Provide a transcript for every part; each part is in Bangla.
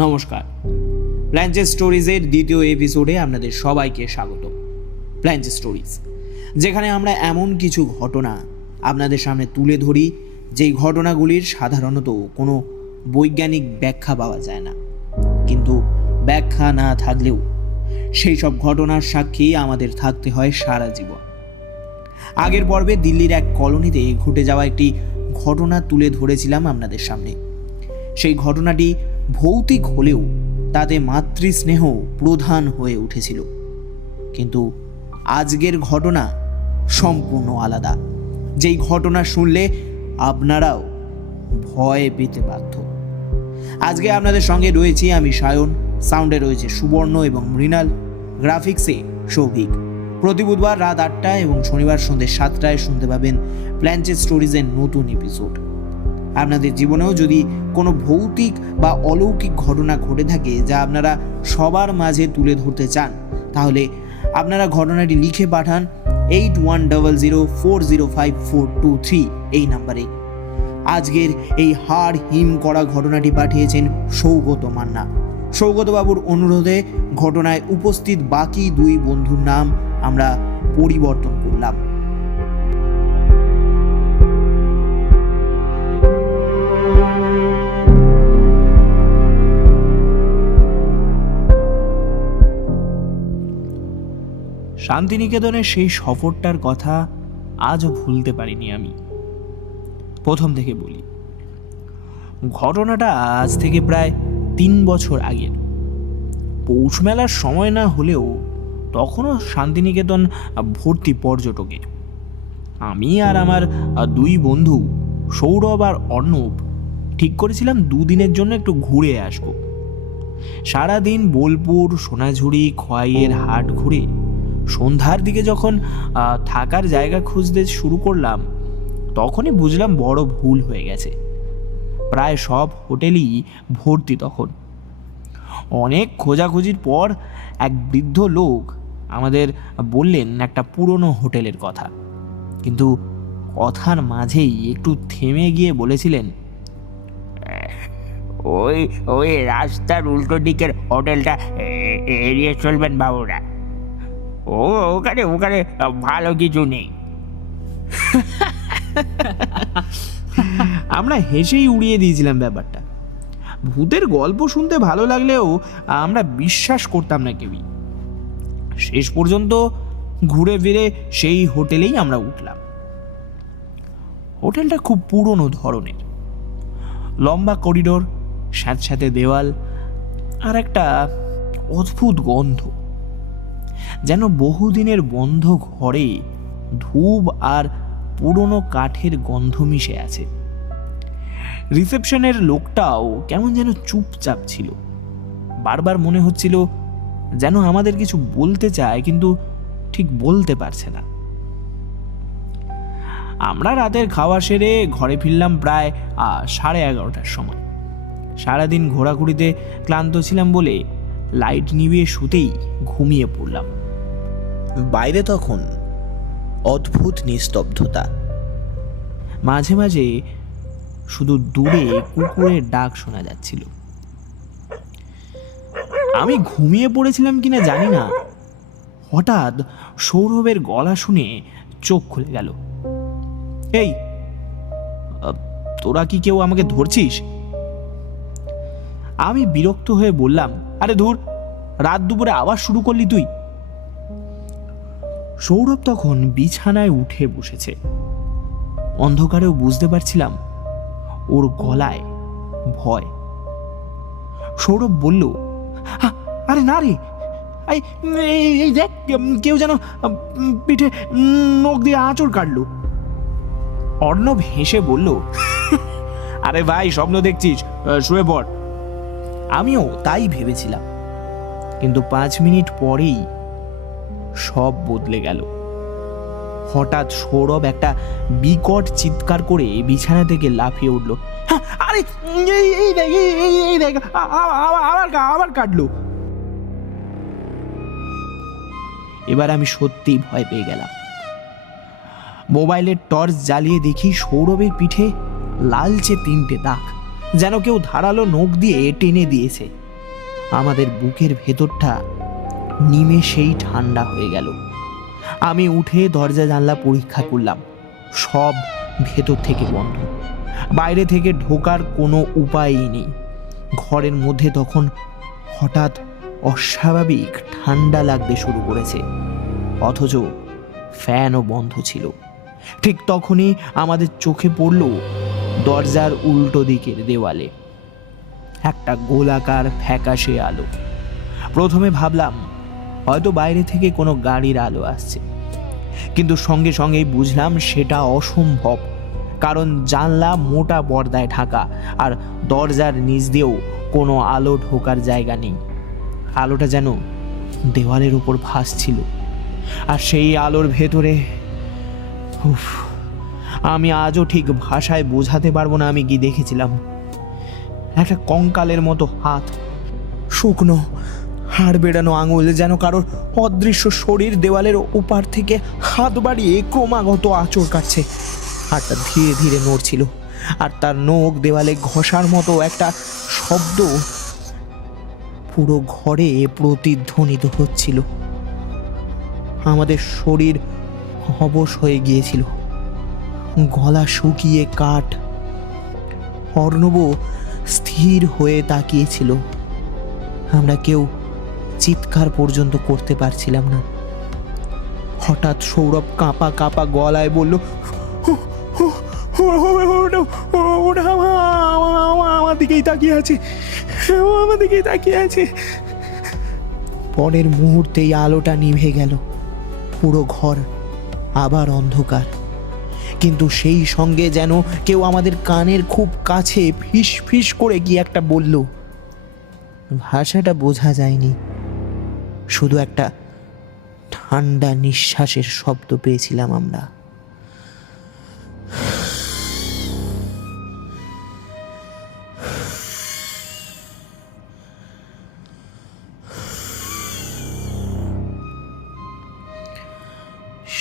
নমস্কার, প্ল্যাঞ্চেস স্টোরিজের দ্বিতীয় এপিসোডে আপনাদের সবাইকে স্বাগত। প্ল্যাঞ্চেস স্টোরিজ, যেখানে আমরা এমন কিছু ঘটনা আপনাদের সামনে তুলে ধরি যেই ঘটনাগুলির সাধারণত কোনো বৈজ্ঞানিক ব্যাখ্যা পাওয়া যায় না, কিন্তু ব্যাখ্যা না থাকলেও সেই সব ঘটনার সাক্ষী আমাদের থাকতে হয় সারা জীবন। আগের পর্বে দিল্লির এক কলোনিতে ঘটে যাওয়া একটি ঘটনা তুলে ধরেছিলাম আপনাদের সামনে। সেই ঘটনাটি ভৌতিক হলেও তাতে মাতৃস্নেহ প্রধান হয়ে উঠেছিল, কিন্তু আজকের ঘটনা সম্পূর্ণ আলাদা। যেই ঘটনা শুনলে আপনারাও ভয় পেতে বাধ্য। আজকে আপনাদের সঙ্গে রয়েছি আমি সায়ন, সাউন্ডে রয়েছে সুবর্ণ এবং মৃণাল, গ্রাফিক্সে সৌভিক। প্রতি বুধবার রাত 8টায় এবং শনিবার সন্ধ্যে 7টায় শুনতে পাবেন প্ল্যাঞ্চেস স্টোরিজের নতুন এপিসোড। আপনাদের জীবনেও যদি কোনো ভৌতিক বা অলৌকিক ঘটনা ঘটে থাকে যা আপনারা সবার মাঝে তুলে ধরতে চান, তাহলে আপনারা ঘটনাটি লিখে পাঠান 8100405423 এই নাম্বারে। আজকের এই হাড় হিম করা ঘটনাটি পাঠিয়েছেন সৌগত মান্না। সৌগতবাবুর অনুরোধে ঘটনায় উপস্থিত বাকি দুই বন্ধুর নাম আমরা পরিবর্তন করলাম। শান্তিনিকেতনের সেই সফরটার কথা আজও ভুলতে পারিনি আমি। প্রথম থেকে বলি, ঘটনাটা আজ থেকে প্রায় 3 বছর আগের। পৌষ মেলার সময় না হলেও তখনও শান্তিনিকেতন ভর্তি পর্যটকে। আমি আর আমার দুই বন্ধু সৌরভ আর অর্ণব ঠিক করেছিলাম 2 দিনের জন্য একটু ঘুরে আসব। সারাদিন বোলপুর, সোনাঝুরি, খোয়াইয়ের হাট ঘুরে সন্ধ্যার দিকে যখন থাকার জায়গা খুঁজতে শুরু করলাম, তখনই বুঝলাম বড় ভুল হয়ে গেছে। প্রায় সব হোটেলই ভর্তি তখন। অনেক খোঁজাখুঁজির পর এক বৃদ্ধ লোক আমাদের বললেন একটা পুরনো হোটেলের কথা, কিন্তু কথার মাঝেই একটু থেমে গিয়ে বলেছিলেন, ওই ওই রাস্তার উল্টো দিকের হোটেলটা এড়িয়ে চলবেন বাবুরা। ওখানে ওখানে ভালো কিছু নেই। আমরা হেসেই উড়িয়ে দিয়েছিলাম ব্যাপারটা। ভূতের গল্প শুনতে ভালো লাগলেও আমরা বিশ্বাস করতাম না কেউই। শেষ পর্যন্ত ঘুরে ফিরে সেই হোটেলেই আমরা উঠলাম। হোটেলটা খুব পুরনো ধরনের, লম্বা করিডোর, স্যাঁতস্যাঁতে দেওয়াল, আর একটা অদ্ভুত গন্ধ, যেন বহুদিনের বন্ধ ঘরে ধূপ আর পুরনো কাঠের গন্ধ মিশে আছে। রিসেপশনের লোকটাও কেমন যেন চুপচাপ ছিল। বারবার মনে হচ্ছিল যেন আমাদের কিছু বলতে চায়, কিন্তু ঠিক বলতে পারছে না। আমরা রাতের খাওয়া সেরে ঘরে ফিরলাম প্রায় 11:30টার সময়। সারাদিন ঘোরাঘুরিতে ক্লান্ত ছিলাম বলে লাইট নিভিয়ে শুতেই ঘুমিয়ে পড়লাম। বাইরে তখন অদ্ভুত নিস্তব্ধতা, মাঝে মাঝে শুধু দূরে কুকুরের ডাক শোনা যাচ্ছিল। আমি ঘুমিয়ে পড়েছিলাম কিনা জানি না, হঠাৎ সৌরভের গলা শুনে চোখ খুলে গেল। এই, তোরা কি কেউ আমাকে ধরছিস? আমি বিরক্ত হয়ে বললাম, আরে ধুর, রাত দুপুরে আবার শুরু করলি তুই। সৌরভ তখন বিছানায় উঠে বসেছে। অন্ধকারেও বুঝতে পারছিলাম ওর গলায় ভয়। সৌরভ বলল, আরে না রে, এই দেখ, কেউ যেন পিঠে নখ দিয়ে আঁচড় কাটলো। অর্ণব হেসে বলল, আরে ভাই, স্বপ্ন দেখছিস, শুয়ে পড়। আমিও তাই ভেবেছিলাম, কিন্তু 5 মিনিট পরেই সব বদলে গেল। হঠাৎ সৌরভ একটা বিকট চিৎকার করে বিছানা থেকে লাফিয়ে উঠল। আরে এই দেখ, আবার কাটলো। এবার আমি সত্যিই ভয় পেয়ে গেলাম। মোবাইলের টর্চ জ্বালিয়ে দেখি সৌরভের পিঠে লালচে 3টে দাগ, যেন কেউ ধারালো নখ দিয়ে টেনে দিয়েছে। আমাদের বুকের ভেতরটা নিমেষেই ঠান্ডা হয়ে গেল। আমি উঠে দরজা জানলা পরীক্ষা করলাম, সব ভেতর থেকে বন্ধ, বাইরে থেকে ঢোকার কোনো উপায়ই নেই। ঘরের মধ্যে তখন হঠাৎ অস্বাভাবিক ঠান্ডা লাগতে শুরু করেছে, অথচ ফ্যানও বন্ধ ছিল। ঠিক তখনই আমাদের চোখে পড়ল দরজার উল্টো দিকের দেওয়ালে একটা গোলাকার ফ্যাকাশে আলো। প্রথমে ভাবলাম হয়তো বাইরে থেকে কোনো গাড়ির আলো আসছে, কিন্তু সঙ্গে সঙ্গেই বুঝলাম সেটা অসম্ভব, কারণ জানলা মোটা পর্দায় ঢাকা আর দরজার নিচ দিয়েও কোনো আলো ঢোকার জায়গা নেই। আলোটা যেন দেওয়ালের উপর ভাসছিল, আর সেই আলোর ভেতরে আমি আজও ঠিক ভাষায় বোঝাতে পারবো না আমি কি দেখেছিলাম। একটা কঙ্কালের মতো হাত, শুকনো হাড় বেড়ানো আঙুল, যেন কারোর অদৃশ্য শরীর দেওয়ালের ওপার থেকে হাত বাড়িয়ে ক্রমাগত আঁচড় কাটছে। হাতটা ধীরে ধীরে নড়ছিল, আর তার নখ দেওয়ালে ঘষার মতো একটা শব্দ পুরো ঘরে প্রতিধ্বনিত হচ্ছিল। আমাদের শরীর অবশ হয়ে গিয়েছিল, গলা শুকিয়ে কাঠ। অর্ণব স্থির হয়ে তাকিয়েছিল। আমরা কেউ চিৎকার পর্যন্ত করতে পারছিলাম না। হঠাৎ সৌরভ কাঁপা কাঁপা গলায় বলল, ওটা আমার দিকেই তাকিয়ে আছে, আমার দিকেই তাকিয়ে আছে। পরের মুহূর্তেই আলোটা নিভে গেল, পুরো ঘর আবার অন্ধকার। কিন্তু সেই সঙ্গে যেন কেউ আমাদের কানের খুব কাছে ফিস ফিস করে কি একটা বলল। ভাষাটা বোঝা যায়নি, শুধু একটা ঠান্ডা নিঃশ্বাসের শব্দ পেয়েছিলাম আমরা।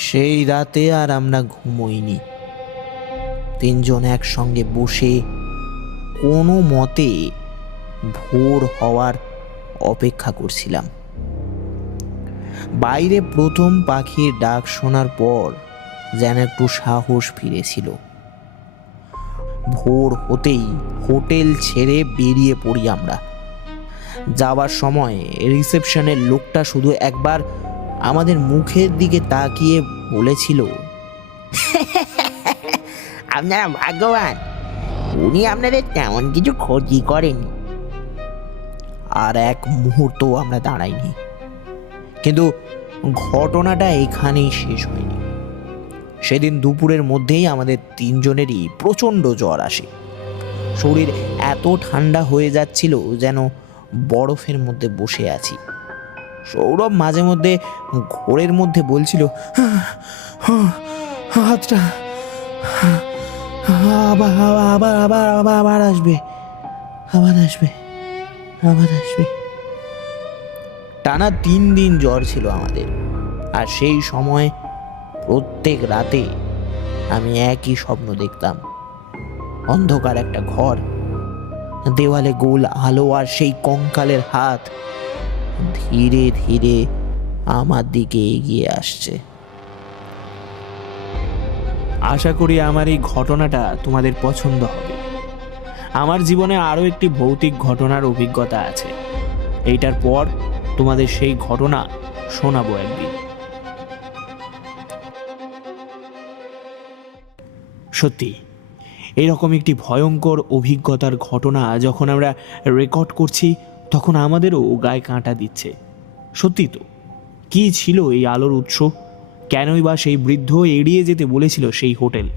সেই রাতে আর আমরা ঘুমোইনি। তিনজন একসঙ্গে বসে কোনো মতে ভোর হওয়ার অপেক্ষা করছিলাম। বাইরে প্রথম পাখির ডাক শোনার পর যেন একটু সাহস ফিরেছিল। ভোর হতেই হোটেল ছেড়ে বেরিয়ে পড়ি আমরা। যাওয়ার সময় রিসেপশনের লোকটা শুধু একবার আমাদের মুখের দিকে তাকিয়ে বলেছিল, আপনারা ভাগ্যবান, উনি আপনাদের তেমন কিছু ক্ষতি করেনি। আর এক মুহূর্ত আমরা দাঁড়াইনি। কিন্তু ঘটনাটা এখানেই শেষ হয়নি। সেদিন দুপুরের মধ্যেই আমাদের তিনজনেরই প্রচণ্ড জ্বর আসে। শরীর এত ঠান্ডা হয়ে যাচ্ছিল যেন বরফের মধ্যে বসে আছি। সৌরভ মাঝে মধ্যে ঘোরের মধ্যে বলছিল, হাতটা আবার আবার আবার আবার আবার আসবে, আবার আসবে, আবার আসবে। টানা 3 দিন জ্বর ছিল আমাদের। আর সেই সময় প্রত্যেক রাতে আমি একই স্বপ্ন দেখতাম। অন্ধকার একটা ঘর, দেওয়ালে গোল আলো, আর সেই কঙ্কালের হাত ধীরে ধীরে আমার দিকে এগিয়ে আসছে। আশা করি আমার এই ঘটনাটা তোমাদের পছন্দ হবে। আমার জীবনে আরও একটি ভৌতিক ঘটনার অভিজ্ঞতা আছে। এইটার পর তোমাদের সেই ঘটনা শোনাবো একদিন। সত্যি এরকম একটি ভয়ঙ্কর অভিজ্ঞতার ঘটনা যখন আমরা রেকর্ড করছি, তখন আমাদেরও গায়ে কাঁটা দিচ্ছে। সত্যি তো, কী ছিল এই আলোর উৎস? কেনই বা সেই বৃদ্ধ এড়িয়ে যেতে বলেছিল সেই হোটেল?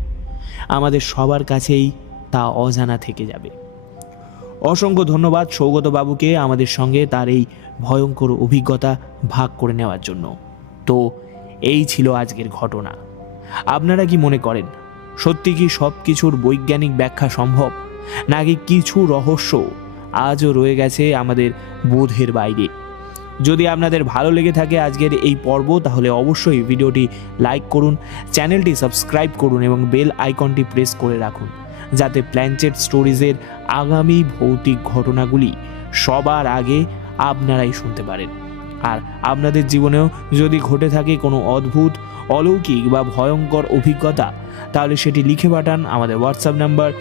আমাদের সবার কাছেই তা অজানা থেকে যাবে। অসংখ্য ধন্যবাদ সৌগত বাবুকে আমাদের সঙ্গে তার এই ভয়ঙ্কর অভিজ্ঞতা ভাগ করে নেওয়ার জন্য। তো এই ছিল আজকের ঘটনা। আপনারা কি মনে করেন, সত্যি কি সব কিছুর বৈজ্ঞানিক ব্যাখ্যা সম্ভব, নাকি কিছু রহস্য আজও রয়ে গেছে আমাদের বোধের বাইরে? যদি আপনাদের ভালো লেগে থাকে আজকের এই পর্ব, তাহলে অবশ্যই ভিডিওটি লাইক করুন, চ্যানেলটি সাবস্ক্রাইব করুন এবং বেল আইকনটি প্রেস করে রাখুন, যাতে প্ল্যানচেট স্টোরিজের আগামী ভৌতিক ঘটনাগুলি সবার আগে আপনারাই শুনতে পারেন। আর আপনাদের জীবনেও যদি ঘটে থাকে কোনো অদ্ভুত, অলৌকিক বা ভয়ঙ্কর অভিজ্ঞতা, তাহলে সেটি লিখে পাঠান আমাদের হোয়াটসঅ্যাপ নাম্বার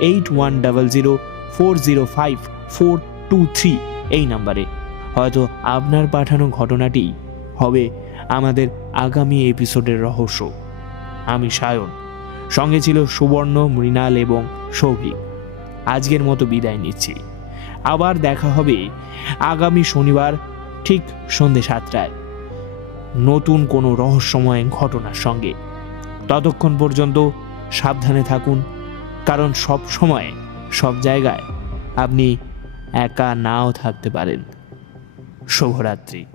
8100405423 এই নাম্বারে। হয়তো আপনার পাঠানো ঘটনাটি হবে আমাদের আগামী এপিসোডের রহস্য। আমি সায়ন, সঙ্গে ছিল সুবর্ণ, মৃণাল এবং সৌভিক। আজকের মতো বিদায় নিচ্ছি। আবার দেখা হবে আগামী শনিবার ঠিক সন্ধ্যে 7টায় নতুন কোনো রহস্যময় ঘটনার সঙ্গে। ততক্ষণ পর্যন্ত সাবধানে থাকুন, কারণ সব সময় সব জায়গায় আপনি একা নাও থাকতে পারেন। শুভরাত্রি।